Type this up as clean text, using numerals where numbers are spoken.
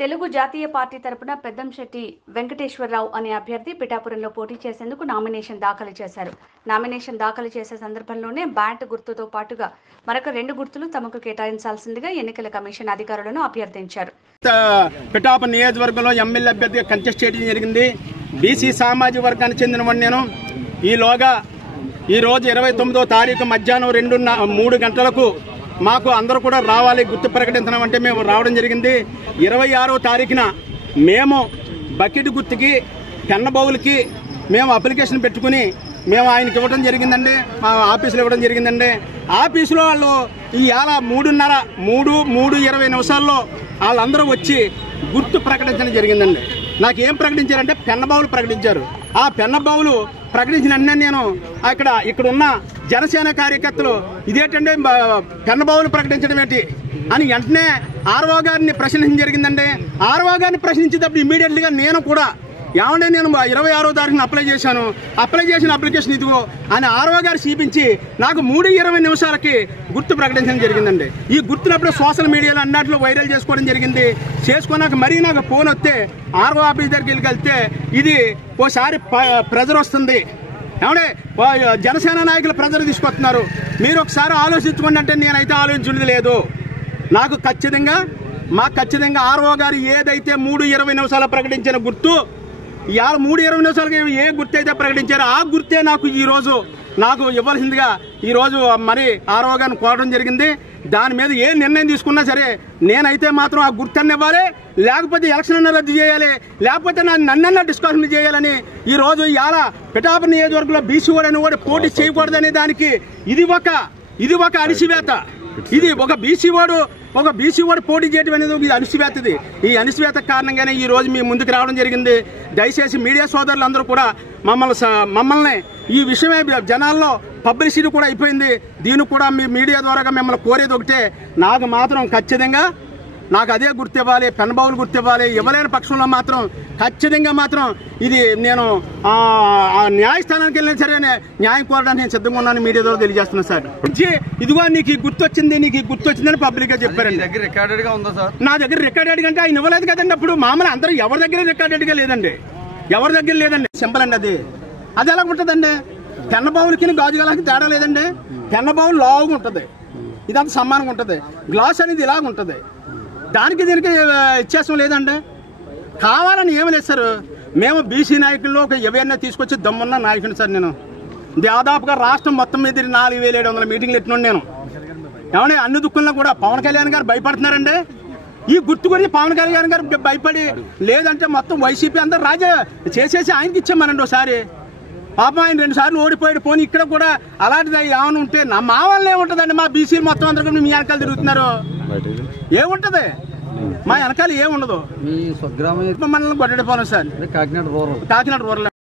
తెలుగు జాతీయ పార్టీ తరపున పెద్దంశెట్టి వెంకటేశ్వరరావు అనే అభ్యర్థి పిఠాపురంలో పోటీ చేసేందుకు నామినేషన్ దాఖలు చేశారు. నామినేషన్ దాఖలు చేసే సందర్భంలోనే బ్యాట్ గుర్తుతో పాటుగా మరొక 2 గుర్తులు తమకు కేటాయించాల్సిందిగా ఎన్నికల కమిషన్ అధికారులను అభ్యర్థించారు. పిఠాపురం నియోజకవర్గంలో ఎమ్మెల్యే అభ్యర్థిగా కంటెస్ట్ చేయడం జరిగింది. బీసీ సామాజిక వర్గానికి చెందినవాడిని నేను. ఈలోగా ఈరోజు 29వ తారీఖు మధ్యాహ్నం 3 గంటలకు మాకు అందరూ కూడా రావాలి, గుర్తు ప్రకటించడం అంటే మేము రావడం జరిగింది. 26వ తారీఖున మేము బకెట్ గుర్తుకి పెన్నబౌల్కి మేము అప్లికేషన్ పెట్టుకుని మేము ఆయనకి ఇవ్వడం జరిగిందండి. మా ఆఫీసులో ఇవ్వడం జరిగిందండి. ఆఫీసులో వాళ్ళు ఈ 3:20 నిమిషాల్లో వాళ్ళందరూ వచ్చి గుర్తు ప్రకటించడం జరిగిందండి. నాకేం ప్రకటించారంటే పెన్నబౌలు ప్రకటించారు. ఆ పెన్నబౌలు ప్రకటించిన వెంటనే నేను ఇక్కడ ఉన్న జనసేన కార్యకర్తలు ఇదేంటంటే పెన్నబౌలు ప్రకటించడం ఏంటి అని వెంటనే ఆర్ఓ గారిని ప్రశ్నించడం జరిగిందండి. ఆర్ఓ గారిని ప్రశ్నించేటప్పుడు ఇమీడియట్లీగా నేను కూడా ఏమంటే నేను 26వ తారీఖున అప్లై చేసిన అప్లికేషన్ ఇదిగో అని ఆర్ఓ గారు చూపించి నాకు 3:20 నిమిషాలకి గుర్తు ప్రకటించడం జరిగిందండి. ఈ గుర్తునప్పుడు సోషల్ మీడియాలో అన్నట్లు వైరల్ చేసుకోవడం జరిగింది. చేసుకున్నాక మరీ నాకు ఫోన్ వస్తే ఆర్ఓ ఆఫీస్ దగ్గరికి వెళ్తే ఇది ఓసారి ప్రెజర్ వస్తుంది, ఏమంటే జనసేన నాయకులు ప్రెజర్ తీసుకొస్తున్నారు, మీరు ఒకసారి ఆలోచించుకోండి అంటే నేనైతే ఆలోచించుంది లేదు. నాకు ఖచ్చితంగా ఆర్ఓ గారు ఏదైతే 3:20 నిమిషాలు ప్రకటించిన గుర్తు 3:20 నిమిషాలకి ఏ గుర్తు అయితే ప్రకటించారో ఆ గుర్తే నాకు ఈరోజు నాకు ఇవ్వాల్సిందిగా ఈరోజు మరి ఆర్ఓ గారిని కోరడం జరిగింది. దాని మీద ఏ నిర్ణయం తీసుకున్నా సరే నేనైతే మాత్రం ఆ గుర్తుని ఇవ్వాలి, లేకపోతే ఎలక్షన్ అన్న రద్దు చేయాలి, లేకపోతే నన్నన్నా డిస్కషన్ చేయాలని ఈరోజు ఇవాళ పిఠాపురం నియోజకవర్గంలో బీసీ వాడని కూడా పోటీ చేయకూడదనే దానికి ఇది ఒక అణిచివేత. ఇది ఒక బీసీ వాడు పోటీ చేయడం అనేది ఇది అణిచివేతది. ఈ అణిచివేత కారణంగానే ఈ రోజు మీ ముందుకు రావడం జరిగింది. దయచేసి మీడియా సోదరులు అందరూ కూడా మమ్మల్ని ఈ విషయమే జనాల్లో పబ్లిసిటీ కూడా అయిపోయింది. దీనికి కూడా మీ మీడియా ద్వారా మిమ్మల్ని కోరేది ఒకటే, నాకు మాత్రం ఖచ్చితంగా నాకు అదే గుర్తు ఇవ్వాలి, పెన్నబౌలు గుర్తు ఇవ్వాలి. ఇవ్వలేని పక్షంలో మాత్రం ఖచ్చితంగా మాత్రం ఇది నేను న్యాయస్థానానికి వెళ్ళినా సరే న్యాయం కోరడానికి నేను సిద్ధంగా ఉన్నాను మీడియా ద్వారా తెలియజేస్తున్నాను సార్. ఇదిగో నీకు ఈ గుర్తు వచ్చిందని పబ్లిక్ గా చెప్పారండి. దగ్గర రికార్డెడ్ గా ఉందా సార్? నా దగ్గర రికార్డెడ్ అంటే ఆయన ఇవ్వలేదు కదండి. అప్పుడు మామూలు అందరూ ఎవరి దగ్గర రికార్డెడ్ గా లేదండి, ఎవరి దగ్గర లేదండి. సింపుల్ అండి. అది ఎలా ఉంటుందండి? పెన్నబౌలకి గాజుగాలకి తేడా లేదండి. పెన్నబౌల్ లావుగా ఉంటుంది, ఇదంతా సమానంగా ఉంటుంది. గ్లాస్ అనేది ఇలాగ ఉంటుంది. దానికి దీనికి వ్యత్యాసం లేదండి. కావాలని ఏమి లేదు సార్. మేము బీసీ నాయకుల్లో ఒక ఎవరైనా తీసుకొచ్చి దమ్మున్న నాయకుని సార్. నేను దాదాపుగా రాష్ట్రం మొత్తం మీద 4700 మీటింగ్లు ఎట్టినండి నేను. ఏమన్నా అన్ని దుక్కుల్లో కూడా పవన్ కళ్యాణ్ గారు భయపడుతున్నారండి. ఈ గుర్తు గురించి పవన్ కళ్యాణ్ గారు భయపడి లేదంటే మొత్తం వైసీపీ అందరూ రాజా చేసేసి ఆయనకి ఇచ్చామనండి. ఒకసారి పాపం ఆయన 2 సార్లు ఓడిపోయాడు. పోనీ ఇక్కడ కూడా అలాంటిది ఏమైనా ఉంటే మా వాళ్ళు ఏముంటుందండి? మా బీసీ మొత్తం అందరూ మీ వెనకాల తిరుగుతున్నారు, ఏముంటది? మా వెనకాల ఏముండదు. మీ స్వగ్రామం మనల్ని గొడ్డడిపోను సార్. కాకినాడ రూరల్